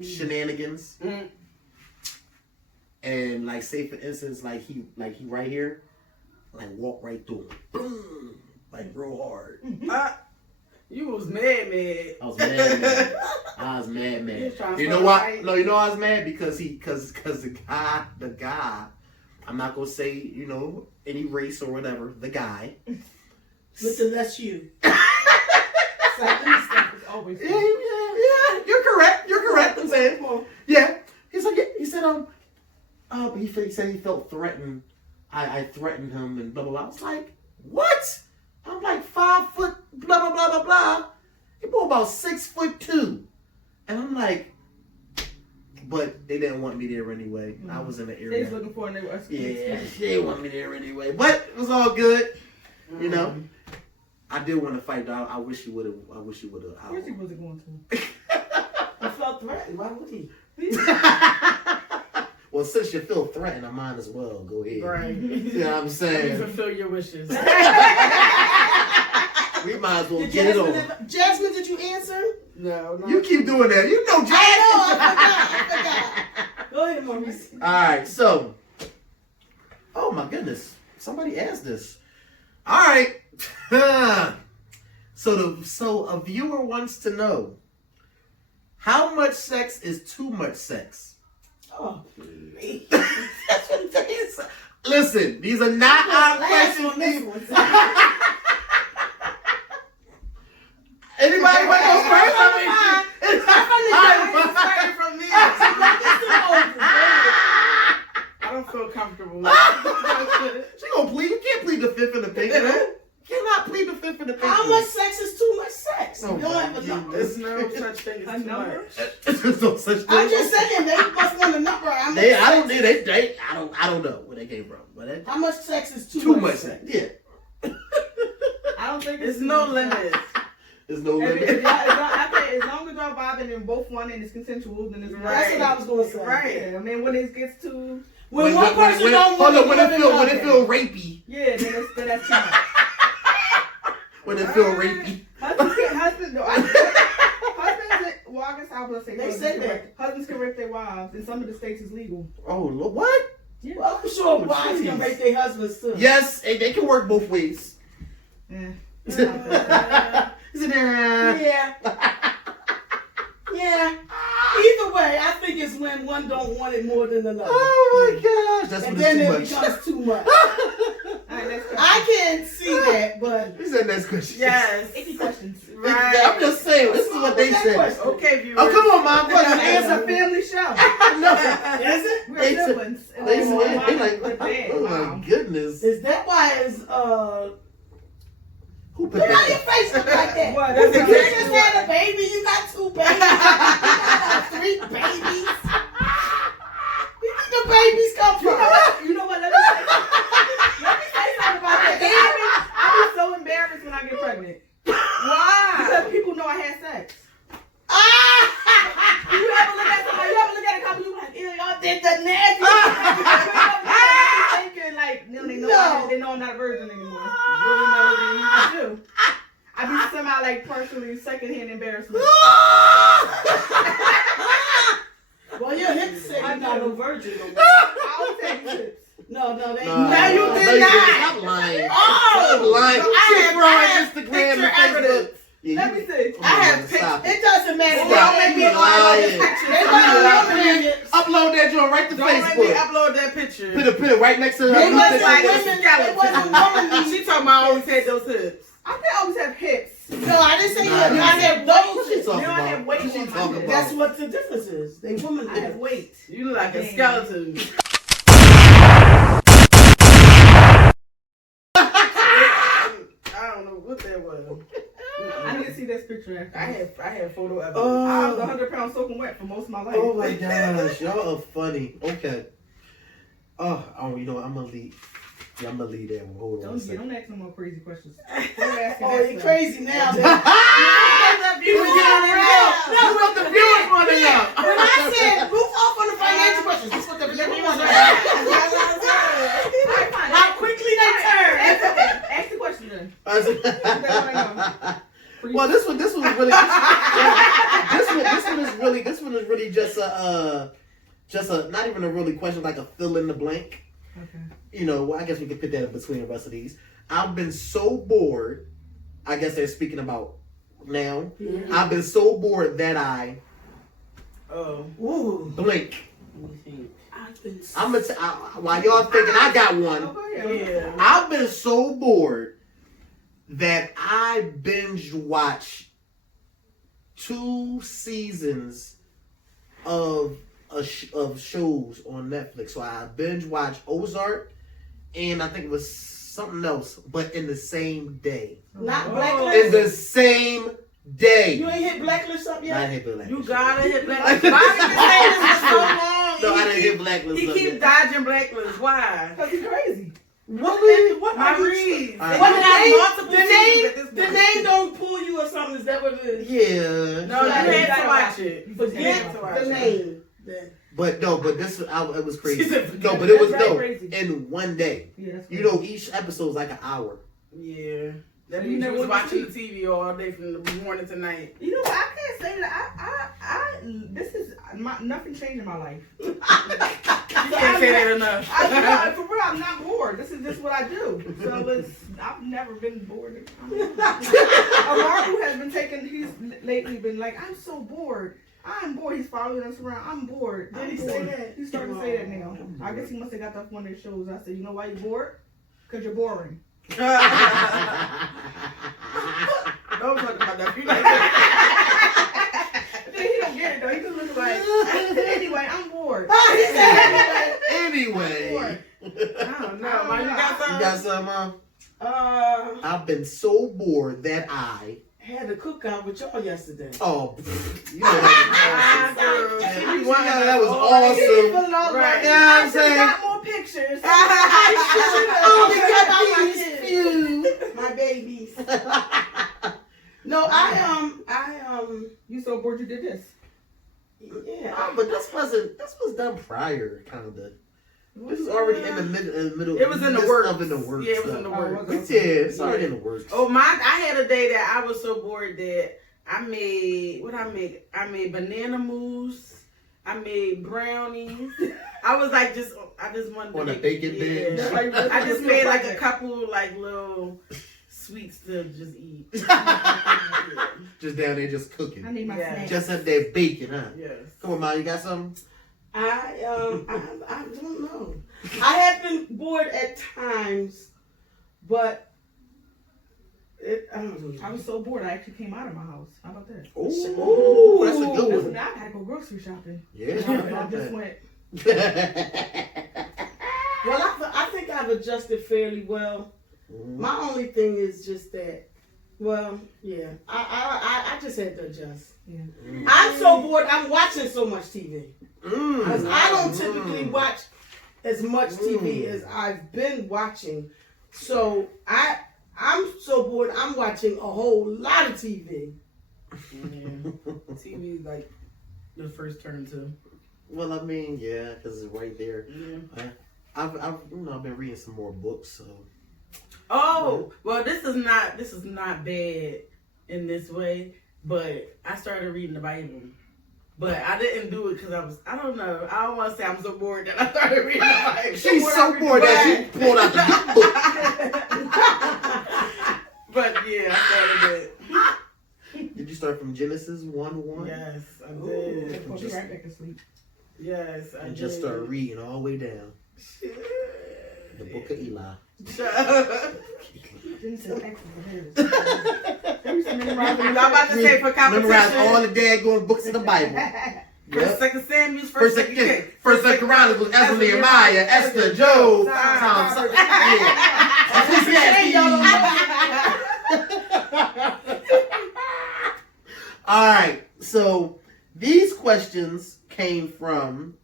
shenanigans. Mm. And like, say for instance, like he right here, like walk right through him, boom, like real hard. You was mad. I was mad. I was mad. You was trying to You know fight why? right. No, you know why I was mad because the guy. I'm not gonna say any race or whatever. The guy. Listen, that's you. It's always Yeah. You're correct. I'm saying. Yeah. He's like, he said, he said he felt threatened. I threatened him and blah, blah, blah. I was like, what? I'm like 5 foot, blah, blah, blah, blah, blah. He was about 6'2". And I'm like, but they didn't want me there anyway. Mm-hmm. I was in the They area. was looking for a new Yeah, they didn't want me there anyway. But it was all good. You know? I did want to fight, though. I wish he would have. Of course he wasn't going to. I felt threatened. Why would he? Well, since you feel threatened, I might as well go ahead. Right. You know what I'm You saying? fulfill your wishes. We might as well Did get it on. Jasmine, did you answer? No. You keep doing that. You know, Jack. I forgot. Go ahead, Maurice. All right, so. Oh my goodness, somebody asked this. All right. So a viewer wants to know, how much sex is too much sex? Oh, please. That's what it is. Listen, these are not our questions. Anybody want to go first? From me. I don't feel comfortable. She gonna plead. You can't plead the fifth and the pink. You cannot plead the fifth and the pink. How much sex is too much sex? Oh, You don't have a number. goodness. There's no such thing as A too number? much. There's no such thing. I'm just saying they must want a number. How much I don't sex- need they. I don't know where they came from, but How much sex is too much sex. Yeah. I don't think There's no limit. There's no As limit. long as y'all vibing and both one and it's consensual, then it's That's right. what I was going to say. Right. Yeah, I mean, when it gets to When one person don't hold want on, when it feel rapey. yeah, then that's too much. When it feel rapey. Husbands, well, I guess I would say They husbands said can that. rape- husbands can rape their wives. In some of the states, it's legal. Oh, what? Yeah. Well, I'm sure wives can rape their husbands too. Yes, they can work both ways. Yeah. Is it Yeah. Yeah. Either way, I think it's when one don't want it more than another. Oh my gosh, that's And when then it's it too much. becomes too much. All right, next question. I can see that, but He said next question. Icky questions. I'm just saying, this is what they said. Okay, viewers. Oh, come on, Mom. What It's a answer? family show. No. Is it? We're They said- siblings. And They then said, one they mom like, with dad. oh Wow. my goodness. Is that why it's Who put Look how your that? face look like that. Well, You that's exactly just what- had a baby. You got 2 babies. You got 3 babies. Where did the babies come from? You know what? Let me say something about that. I be so embarrassed when I get pregnant. Why? Because people know I had sex. You ever look at somebody, you ever look at a couple, you like, ew, y'all did the nasty. Thinking like, no, they know I'm not a virgin anymore. Really, Melody? I do. I be somehow like partially secondhand embarrassment. Well, your hips say you're not no virgin. No, I always take these tips. no, they No, Now you no, did no, not. Stop lying. Oh! Stop lying. I She's have throwing Instagram picture and Facebook. evidence. Yeah, Let you- me see. Come I on, have man, stop It doesn't matter. Stop. Don't make me You upload lying. this picture. They You wasn't lying. women. Upload that joint right to Don't make me Facebook. upload that picture. Put it right next to her. They It Put was that like shit a up. women. skeleton. It wasn't woman. She talking about I always had those hips. I think I always have hips. No, I didn't say Nah, that. nah. I said What those. she talking Now I about? have weight What she on my talking head. about? That's what the difference is. They women I have have. weight. You look like a Damn. skeleton. I don't know what that was. I need to see this picture after. I had photo evidence. I was Oh, 100 pounds soaking wet for most of my life. oh my gosh, y'all are funny. Okay. Oh, you know what? I'm gonna leave. Yeah, I'm gonna leave that one. Hold on a Don't second. ask no more crazy questions. Oh, you're crazy now. You was getting real. That's what the viewers want to know. When I said move off on the financial questions, that's what the viewers want to know. How quickly they turn. Ask the question then. Well, this one is really. This one is really just a not even a really question, like a fill in the blank. Okay. You know, I guess we could put that in between the rest of these. I've been so bored. I guess they're speaking about now. I've been so bored that I Oh. Ooh. blink. I've been I'm gonna while y'all thinking I got one. Oh, go ahead. Yeah. I've been so bored that I binge watch 2 seasons of of shows on Netflix. So I binge watch Ozark, and I think it was something else, but in the same day. Not Oh. In blacklist. the same day. You ain't hit blacklist up Not yet. hit Blacklist. You gotta hit blacklist. Why did you say this for so long? No, I didn't He hit keep- Blacklist. He up keep yet. dodging blacklist. Why? Because he's crazy. What My are you? reads. Alright. What The have name, multiple the seasons at name, this the point. name don't pull you or something. Is that what it is? Yeah. No, you Yeah, you had to gotta watch watch it. You Forget have to watch the it. name. But this it was crazy. She said, No, but it was That's right, no crazy. in one day. Yeah, that's You know, each episode's like an hour. Yeah. That You means never you was went to watching the TV all day from the morning to night. You know what? I can't say that. This is nothing changed in my life. You can't say that enough. For real, I'm not bored. This is just what I do. So I've never been bored. Amaru has been taking. He's lately been like, I'm so bored. I'm bored. He's following us around. I'm bored. Did I'm he say bored. that? He's starting to say that now. I guess he must have got that from one of their shows. I said, you know why you're bored? Because you're boring. Don't talk about that. You like that. He don't get it though. He just looks like. Anyway, I'm bored. Anyway. I don't know. Mom, you got You something? got some, Mom? Uh, I've been so bored that I. had a cookout with y'all yesterday. Oh, you know that. That was awesome. Right. Yeah, I'm saying. Got more pictures. My babies. No, You so bored you did this. yeah. But this was done prior, kind of. This is already in the middle. It was in the midst works. of in the works. Yeah, it was in the stuff. works. Yeah, it's already in the works. Oh, I had a day that I was so bored that I made, I made banana mousse. I made brownies. I was like, I just wanted to On a make- bacon binge. Yeah. I just made like a couple like little sweets to just eat. Just down there, just I cooking. need my Yeah. snacks. Just up there baking, huh? Yes. Come on, Ma, you got something? I don't know. I have been bored at times, but I don't know. I was so bored I actually came out of my house. How about that? Ooh, that's a good Listen, one. now I gotta go grocery shopping. Yeah. And I just went. Well, I think I've adjusted fairly well. My only thing is just that Well, yeah. I just had to adjust. Yeah. I'm so bored. I'm watching so much TV. 'Cause Mm. I don't typically watch as much TV as I've been watching. So I'm so bored. I'm watching a whole lot of TV. TV is like the first turn to. Well, I mean, yeah, because it's right there. Yeah. I've been reading some more books, so. Oh, well, this is not bad in this way, but I started reading the Bible. But I didn't do it because I don't know. I don't want to say I'm so bored that I started reading the Bible. She's so bored that she pulled out the good book. But yeah, I started it. Did you start from Genesis 1:1? Yes, I Ooh, did. put me right back to sleep. Yes, I And did. just start reading all the way down. The book of Eli. Shut up. Genesis, Exodus, Leviticus. I'm about to say for competition. Memorize all the daggone books of the Bible. First, Yep. Second Samuel, First, Second Kings. First, Second Chronicles, Ezra, Nehemiah, Esther, Job, Psalms. All right. So these questions came from.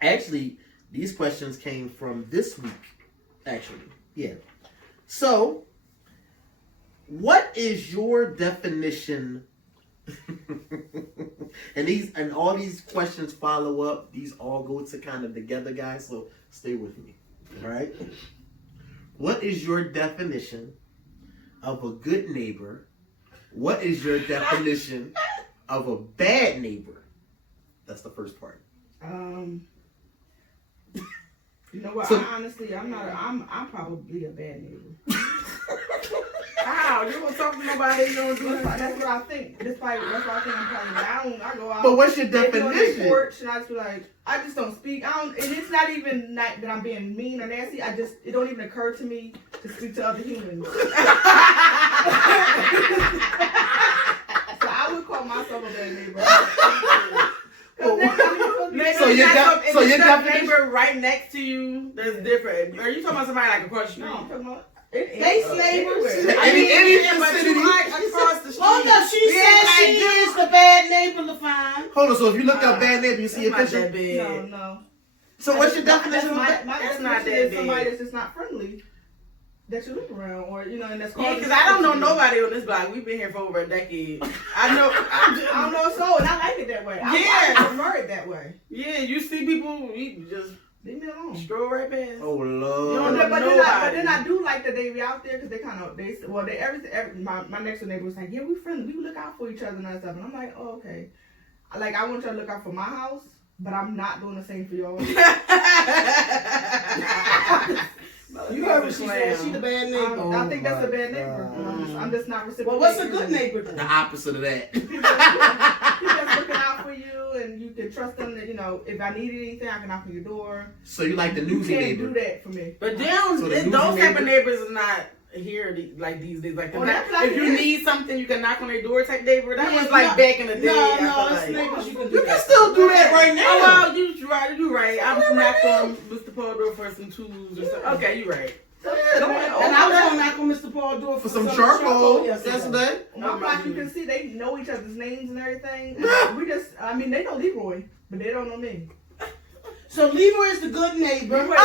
Actually, these questions came from this week. Actually, yeah. So, what is your definition? and all these questions follow up. These all go to kind of together, guys. So stay with me. All right. What is your definition of a good neighbor? What is your definition of a bad neighbor? That's the first part. You know what? So- I'm probably a bad neighbor. How? You don't talk to nobody, you don't do That's what I think. That's why I think I'm probably down. I go out. But what's your they be on their definition? porch, and I just be like, I just don't speak. And it's not even that I'm being mean or nasty. It don't even occur to me to speak to other humans. So I would call myself a bad neighbor. Maybe So it's your not def- some- if so it's your not definition- neighbor right next to you, that's different. Are you talking about somebody like across the street? No, I'm talking about They neighbors. everywhere. Any yeah, but vicinity. you like across the street. Hold up, she We said ain't she like is the bad neighbor, LaFine. Hold on. So if you look up bad neighbor, you see a That's not picture. that bad. No. So what's your definition of that? My That's definition not that is big. somebody that's just not friendly. That you look around, or and that's called. Yeah, because I don't know nobody on this block. We've been here for over a decade. I know. I don't know, so and I like it that way. Yeah. I prefer it that way. Yeah, you see people, you just Leave me alone. stroll right past. Oh You Lord. don't But know then I nobody. do like that they be out there because they kind of my next door neighbor was like, yeah, we friendly, we look out for each other and stuff, and I'm like, oh, okay. Like I want y'all to look out for my house, but I'm not doing the same for y'all. You heard what she said. She the bad neighbor. I think that's a bad my neighbor. God. I'm just not reciprocating. Well, what's a good neighbor The then? opposite of that. People that's looking out for you, and you can trust them that if I need anything, I can knock on your door. So you like the You newsy can't neighbor? do that for me. But them, So the those newsy type neighbor- of neighbors is not here like these days. Like, Oh, that's like if you it is. need something, you can knock on their door type neighbor. That Yeah, was like no- back in the day. No, I feel it's like. neighbors you can do You can that. still do that right now. Oh well, you right. I'm knocked on Mr. Paul door for some tools or something. Okay, you right. Yeah, And I was gonna knock on Mr. Paul door for some charcoal yesterday. yesterday. On my block, you can see they know each other's names and everything. They know Leroy, but they don't know me. So Leroy is the good neighbor. Leroy,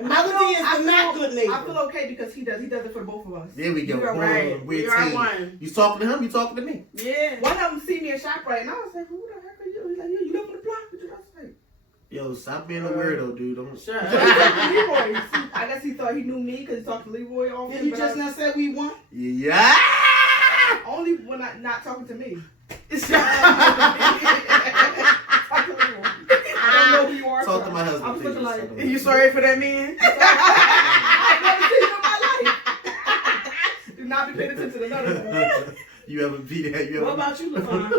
Melody is the not good I neighbor. feel okay because he does it for both of us. There we go. You are Boom. right. We're You a are team. one. You talking to him? You talking to me? Yeah. One of them see me in ShopRite, and I was like, "Who the heck are you?" He's like, "You live on the block?" I was like, Yo, stop being a weirdo, dude. Don't. Sure. Leroy. I guess he thought he knew me because he talked to Leroy often. Did you but just not say we won? Yeah. only when not talking to me. Talk to Leroy. I don't know who you are. Talk so to my husband. I was please. looking like, Talk to my You husband. sorry for that man? I've never seen you in my life. Do not be paying attention to none of that. You ever be there? You What ever? about you, LaFon?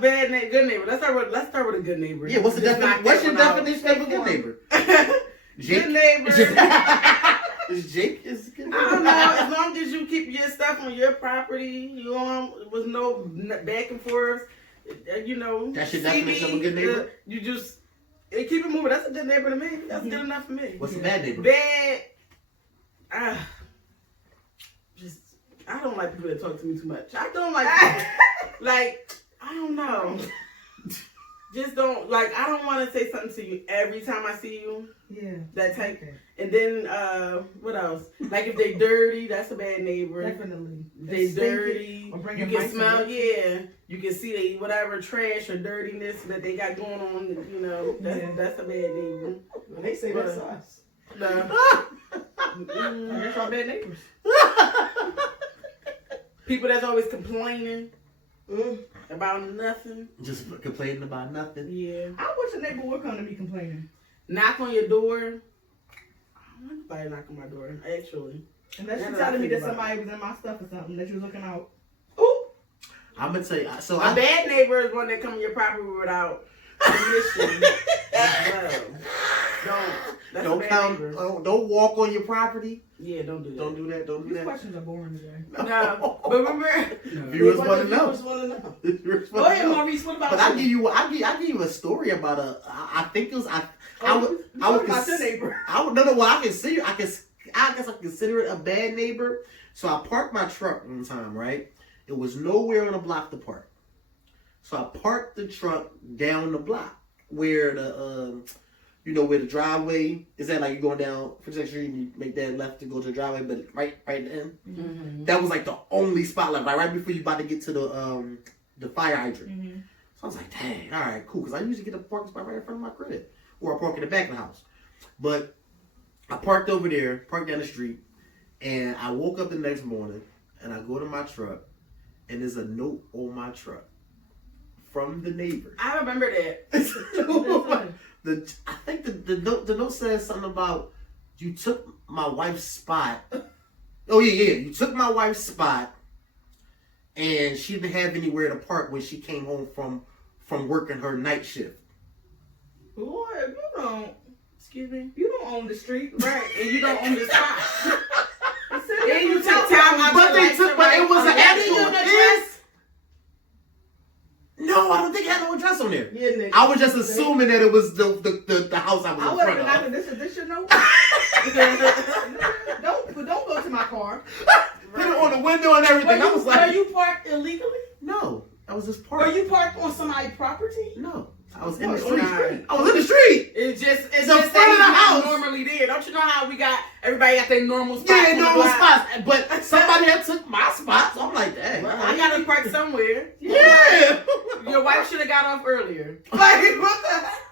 Bad neighbor, good neighbor. Let's start with a good neighbor. Yeah. What's the Just knock definition? What's your that one out. definition of a good neighbor? Jake. Good neighbor. Is Jake is a good I don't neighbor? know. As long as you keep your stuff on your property, you with no back and forth. That's your definition of a good neighbor? You just keep it moving. That's a good neighbor to me. That's good enough for me. What's a bad neighbor? Bad. I don't like people that talk to me too much. I don't like people. Like, I don't know. Just don't, like, I don't want to say something to you every time I see you. Yeah. That type. And then, what else? Like, if they dirty, that's a bad neighbor. Definitely. They dirty. Or bring You your can mice smell, in. yeah. You can see they whatever trash or dirtiness that they got going on, you know. That's a bad neighbor. Well, they say that's us. No. That's our bad neighbors. People that's always complaining about nothing. Just complaining about nothing. Yeah. I wish a neighbor would come to me complaining. Knock on your door. I don't want anybody knock on my door, actually. Unless Now you're that I telling me think that about somebody was in my stuff or something, that you was looking out. Ooh. I'm gonna tell you. So A bad neighbor is one that come on your property without permission as well. That's don't a bad come. neighbor. Don't walk on your property. Yeah, don't do that. Don't do that. Don't do These that. questions are boring today. No, but remember. Viewers What want the to know. viewers wanna know. Viewers Go wanna ahead, know. Maurice. What about But you? I give you a story about I think it was I would about your neighbor. I would no well I guess I guess I consider it a bad neighbor. So I parked my truck one time, right? It was nowhere on the block to park. So I parked the truck down the block where the where the driveway is at, like you're going down 52nd Street and you make that left to go to the driveway, but right at the end. Mm-hmm. That was like the only spot left, right before you about to get to the fire hydrant. Mm-hmm. So I was like, dang, all right, cool. Because I usually get a parking spot right in front of my crib. Or I park in the back of the house. But I parked over there, parked down the street, and I woke up the next morning, and I go to my truck, and there's a note on my truck from the neighbor. I remember that. I think the note says something about, you took my wife's spot. Oh, yeah. You took my wife's spot, and she didn't have anywhere to park when she came home from working her night shift. Boy, if you don't, Excuse me. you don't own the street, Right, and you don't own the spot. And And you took time out But your they life took, to but it write was a an letter. actual You address. No, I don't think it had no address on there. Yeah, nigga. I was just assuming that it was the house I was I in would front have of. been like, this your note? don't go to my car. Put it on the window and everything. I was Were like, you parked illegally? no, I was just Were parked. you parked on somebody's property? No, I was in Oh, the on the street. street. I was in the street. It's just The that front of the he's not house. normally there. Don't you know how we got everybody got their normal spots? Yeah, on the normal block? spots. But somebody had took my spot, so I'm like, dang. Well, I gotta park somewhere. Yeah. Your wife should have got off earlier. Like what the heck?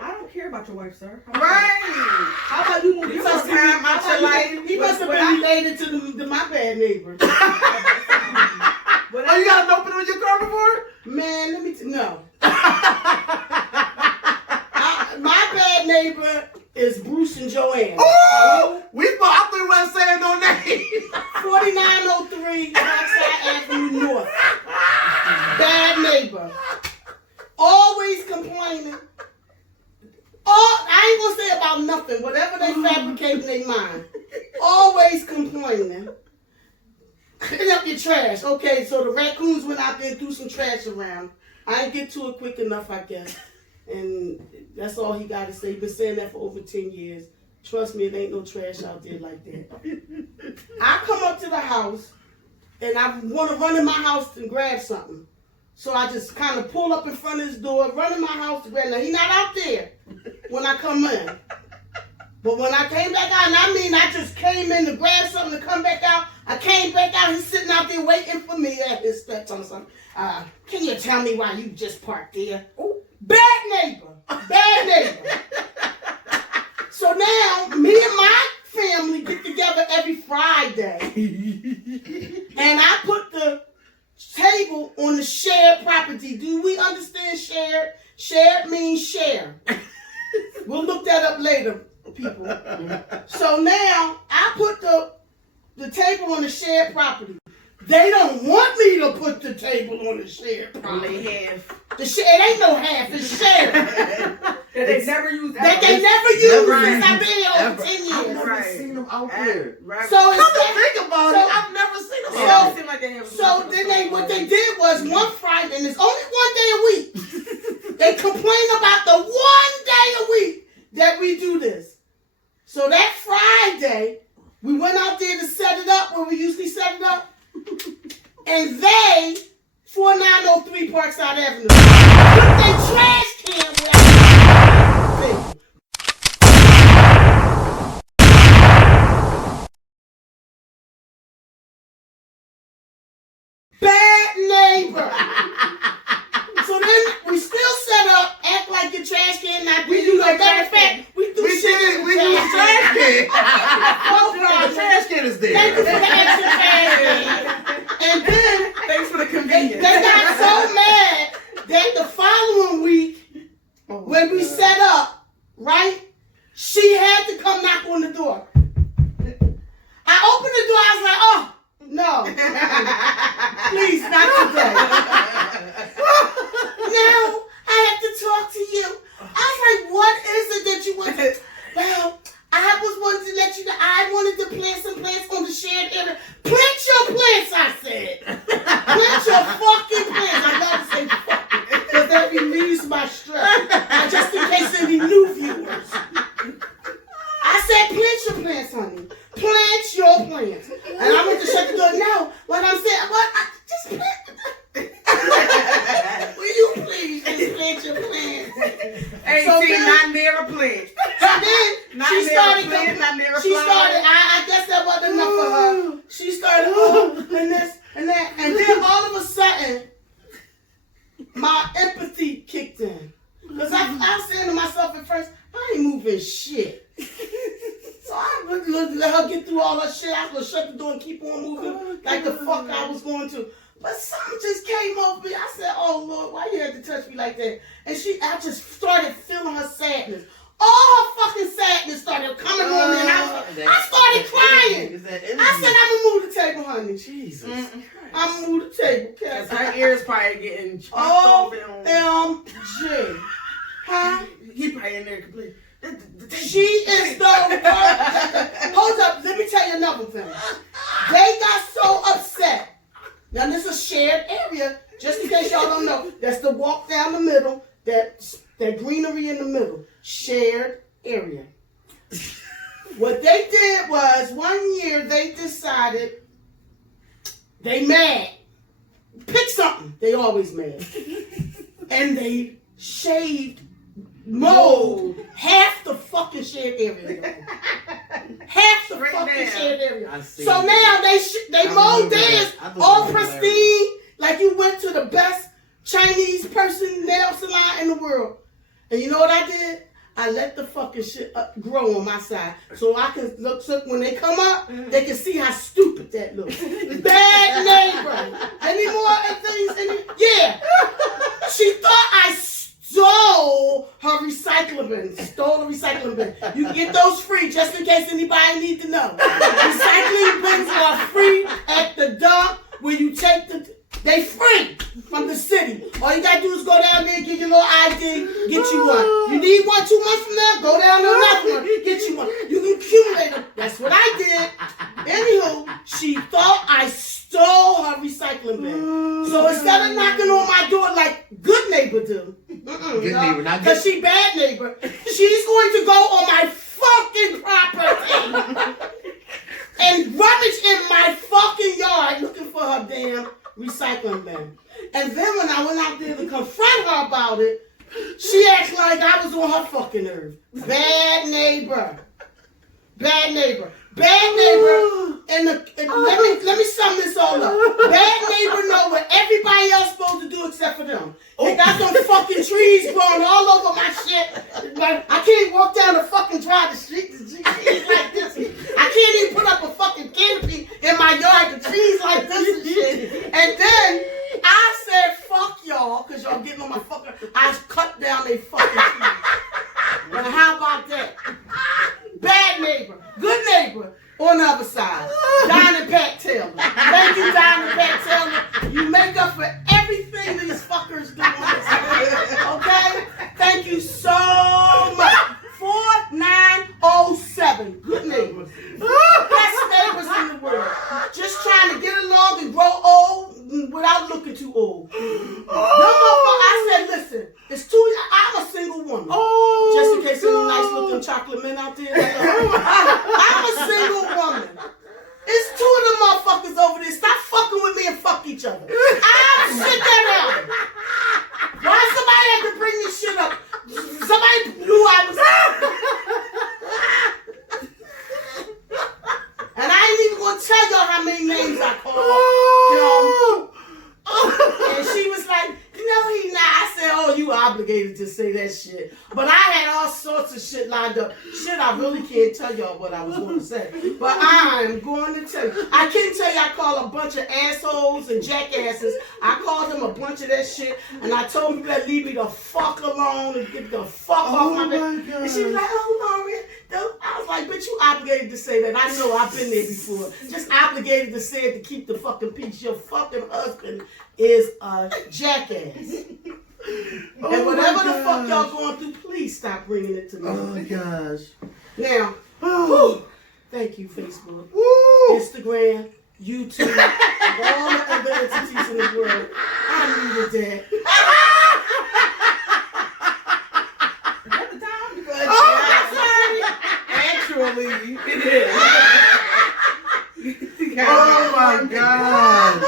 I don't care about your wife, sir. Right. How about you move You your took stuff? time out your life. He must have been related to my bad neighbor. Oh, you got an open on your car before? Man, let me no. My bad neighbor is Bruce and Joanne. Oh, I thought we weren't saying no name. 4903 Backside Avenue North. Bad neighbor. Always complaining. I ain't gonna say about nothing. Whatever they fabricate in their mind. Always complaining. Clean up your trash. Okay, so the raccoons went out there and threw some trash around. I didn't get to it quick enough, I guess. And that's all he got to say. He's been saying that for over 10 years. Trust me, it ain't no trash out there like that. I come up to the house, and I want to run in my house and grab something. So I just kind of pull up in front of his door, run in my house to grab. Now, he's not out there when I come in. But when I came back out, and I just came in to grab something to come back out. I came back out, he's sitting out there waiting for me at his steps on something. Can you tell me why you just parked there? Oh, bad neighbor. Bad neighbor. So now, me and my family get together every Friday. And I put the table on the shared property. Do we understand shared? Shared means share. We'll look that up later, people. So now, I put the table on the shared property. They don't want me to put the table on the shared property. They have. It ain't no half, it's shared. That they never use. That they never used Never since I've used been here over ever. 10 I've years. never Right. seen them out there. Right. So Come to it's think about so- it, I've never seen them so- out It seem like they have so then what they did was one Friday, and it's only one day a week. They complain about the one day a week that we do this. So that Friday, We went out there to set it up where we usually set it up. And they, 4903 Parkside Avenue, put their trash can where I bad neighbor. So then we still set up, act like your trash can not there. You know, matter of fact, we do shit in the trash can. No The problem. trash can is there. Thank you for the extra trash can. And then Thanks for the they convenience. got so mad that the following week, when we set up, right, she had to come knock on the door. I opened the door, I was like, oh, no. Please, not today. Now, I have to talk to you. I was like, what is it that you want to... Well, I was wanting to let you know, I wanted to plant some plants on the shared area. Plant your plants, I said. Plant your fucking plants. I love to say fucking, because that relieves my stress. Just in case any new viewers. I said, plant your plants, honey. Plant your plants. And I went to shut the door. No, what I'm saying, what? Just plant. Will you please just plant your plants? Ain't So seen then- not near a plant. So then Not she near a started. plant, not near a She flower. started. I guess that wasn't enough for her. She started. Oh, and this and that, and then all of a sudden, my empathy kicked in. Cause I was saying to myself at first, I ain't moving shit. So I let her get through all her shit. I was gonna shut the door and keep on moving like the fuck I was going to. But something just came over me. I said, oh Lord, why you had to touch me like that? And I just started feeling her sadness. All her fucking sadness started coming on me, and I started crying. I said, I'm gonna move the table, honey. Jesus. I'm gonna move the table. Cause her ears probably getting chopped Oh, off. MG. Huh? He probably in there complete. She is the hold up, let me tell you another thing. They got so upset. Now this is a shared area, just in case y'all don't know. That's the walk down the middle, that greenery in the middle. Shared area. What they did was, one year they decided they mad. Pick something. They always mad. And they mowed half the fucking shared area. Half the Straight fucking down. shared area. I see. So now they mowed theirs I thought all that was pristine, like you went to the best Chinese person nail salon in the world. And you know what I did? I let the fucking shit grow on my side, so I can look. So when they come up, they can see how stupid that looks. Bad neighbor. Any more things? Yeah. She thought I stole her recycling bin. Stole a recycling bin. You can get those free, just in case anybody need to know. Recycling bins are free at the dump where you take they free from the city. All you gotta do is go down there, get your little ID, get you one. You need one 2 months from now, go down to another one, get you one. You can accumulate them. That's what I did. Anywho, she thought I stole her recycling bin. So instead of knocking on my door like good neighbor do, Good neighbor, not good. because she bad neighbor, she's going to go on my fucking property and rummage in my fucking yard looking for her damn recycling bin. And then when I went out there to confront her about it, she acted like I was on her fucking nerve. Bad neighbor. Bad neighbor. Bad neighbor. And let me sum this all up. Bad neighbor know what everybody else supposed to do except for them. They got some fucking trees growing all over my shit. Like, I can't walk down the fucking drive the street. The trees like this. I can't even put up a fucking canopy in my yard. The trees like this and shit. And then I said, fuck y'all, because y'all getting on my fucking... I cut down they fucking trees. Now how about that? Bad neighbor. Good neighbor. On the other side. Don and Pat Taylor. Thank you, Don and Pat Taylor. You make up for everything these fuckers do on this side. Okay? Thank you so much. 4907. Good neighbors. Best neighbors in the world. Just trying to get along and grow old without looking too old. I said, listen, it's I'm a single woman. Just in case any nice looking chocolate men out out there. I'm a single woman. It's 2 of them motherfuckers over there. Stop fucking with me and fuck each other. I'll sit that down. Why somebody had to bring this shit up? Somebody knew I was. And I ain't even gonna tell y'all how many names I called. And she was like, no, he not. I said, oh, you obligated to say that shit. But I had all sorts of shit lined up. Shit, I really can't tell y'all what I was going to say. But I am going to tell you. I can't tell you I call a bunch of assholes and jackasses. I called them a bunch of that shit. And I told them you better leave me the fuck alone and get the fuck off my bed. And she was like, oh, Lauren. I was like, bitch, you obligated to say that. I know I've been there before. Just obligated to say it to keep the fucking peace. Your fucking husband is a jackass. And whatever the fuck y'all going through, please stop bringing it to me. Oh my gosh. Now, thank you, Facebook, Instagram, YouTube, all the other entities in the world. I needed that. At the time, because Actually, it is. Oh my god.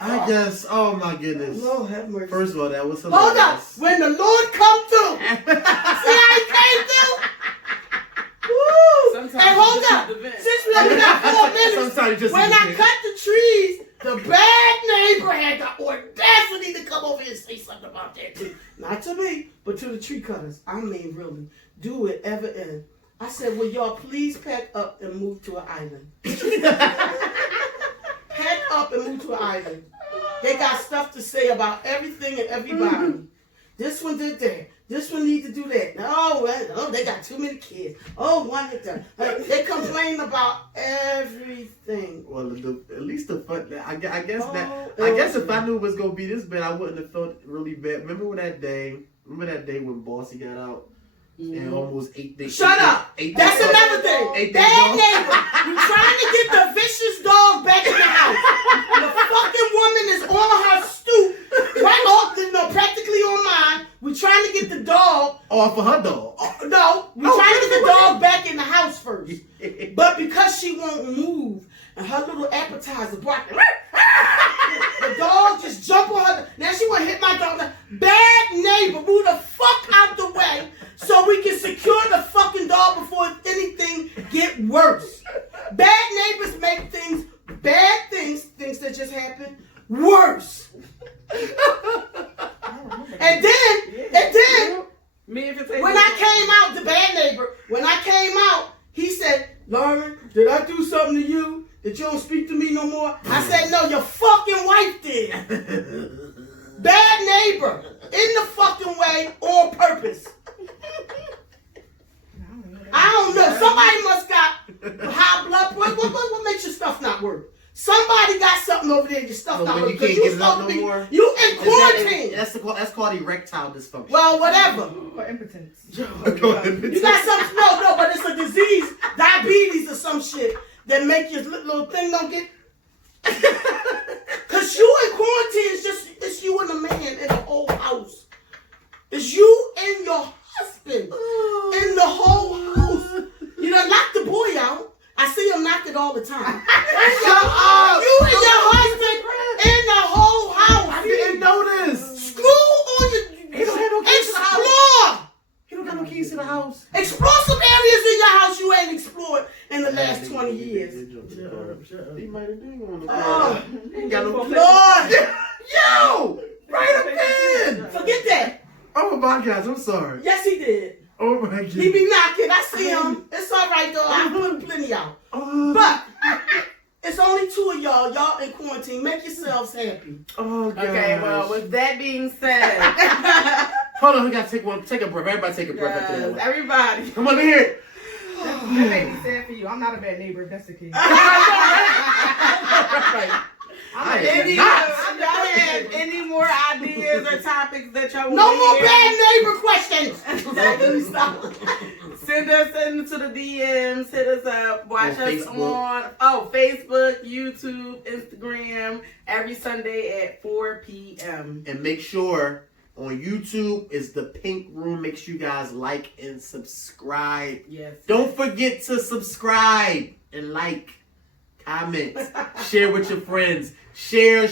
I guess. Oh my goodness. Lord have mercy. First of all, that was hilarious. Hold up. When the Lord come through. See how he came through? Woo. sometimes Hey, you hold just up. have to vent. Since we only got 4 minutes, Sometimes you just when need I to- cut the trees, the bad neighbor had the audacity to come over here and say something about that too. Not to me, but to the tree cutters. I mean, really. Do it ever end. I said, will y'all please pack up and move to an island? Pack up and move to an island. They got stuff to say about everything and everybody. This one did that. This one need to do that. No, they got too many kids. Oh, one hit them. They complain about everything. Well, at least the fun. I guess if I knew it was gonna be this bad, I wouldn't have felt really bad. Remember that day when Bossy got out and almost ate the. Shut up. That's another thing. Bad neighbor. You trying to get the vicious dog back in the house. The fucking woman is on her stoop, right off, practically on mine. We trying to get the dog. Off of her dog. No, we trying to get the dog back in the house first. But because she won't move and her little appetizer barking, the dog just jump on her. Now she want to hit my dog. Bad neighbor, move the fuck out the way so we can secure the fucking dog before anything get worse. Bad neighbors make things that just happened, worse. And then, Me, if it takes when I came out, the bad neighbor, when I came out, he said, Lauren, did I do something to you that you don't speak to me no more? I said, no, your fucking wife did. Bad neighbor, in the fucking way, on purpose. I don't know. Somebody must got high blood pressure. What makes your stuff not work? Somebody got something over there. Your stuff not When working. you can't get it out no more. You in quarantine. That's called erectile dysfunction. Well, whatever. Or impotence. You got something? No, but it's a disease, diabetes or some shit that make your little thing don't get. Cause you in quarantine, it's you and the man in the whole house. It's you and your husband in the whole house. You done knocked the boy out. I see him knock it all the time. Shut up! You and your husband in the whole house. I didn't know this. Screw on your. He don't have no keys to the house. Explore. He don't got no keys to the house. Explore some areas in your house you ain't explored in the last 20 years. He might have been on the Oh, He ain't got no Lord. Yo! Right up in! Forget that. Oh my gosh, I'm sorry. Yes, he did. Oh my gosh. He be knocking. I see him. It's all right, though. I put plenty out. But it's only 2 of y'all. Y'all in quarantine. Make yourselves happy. Oh gosh. Okay, well, with that being said, Hold on, we gotta take a breath. Everybody take a breath after that one. everybody. Come on, here. That made me sad for you. I'm not a bad neighbor if that's the case. If y'all have any more ideas or topics that y'all want No to more hear, bad neighbor questions. Stop. send us into the DMs, hit us up, watch On us Facebook. on Facebook, YouTube, Instagram, every Sunday at 4 p.m. And make sure On YouTube is the Pink Room. Make sure you guys like and subscribe. Yes. Don't forget to subscribe and like, comment, share with your friends. Share.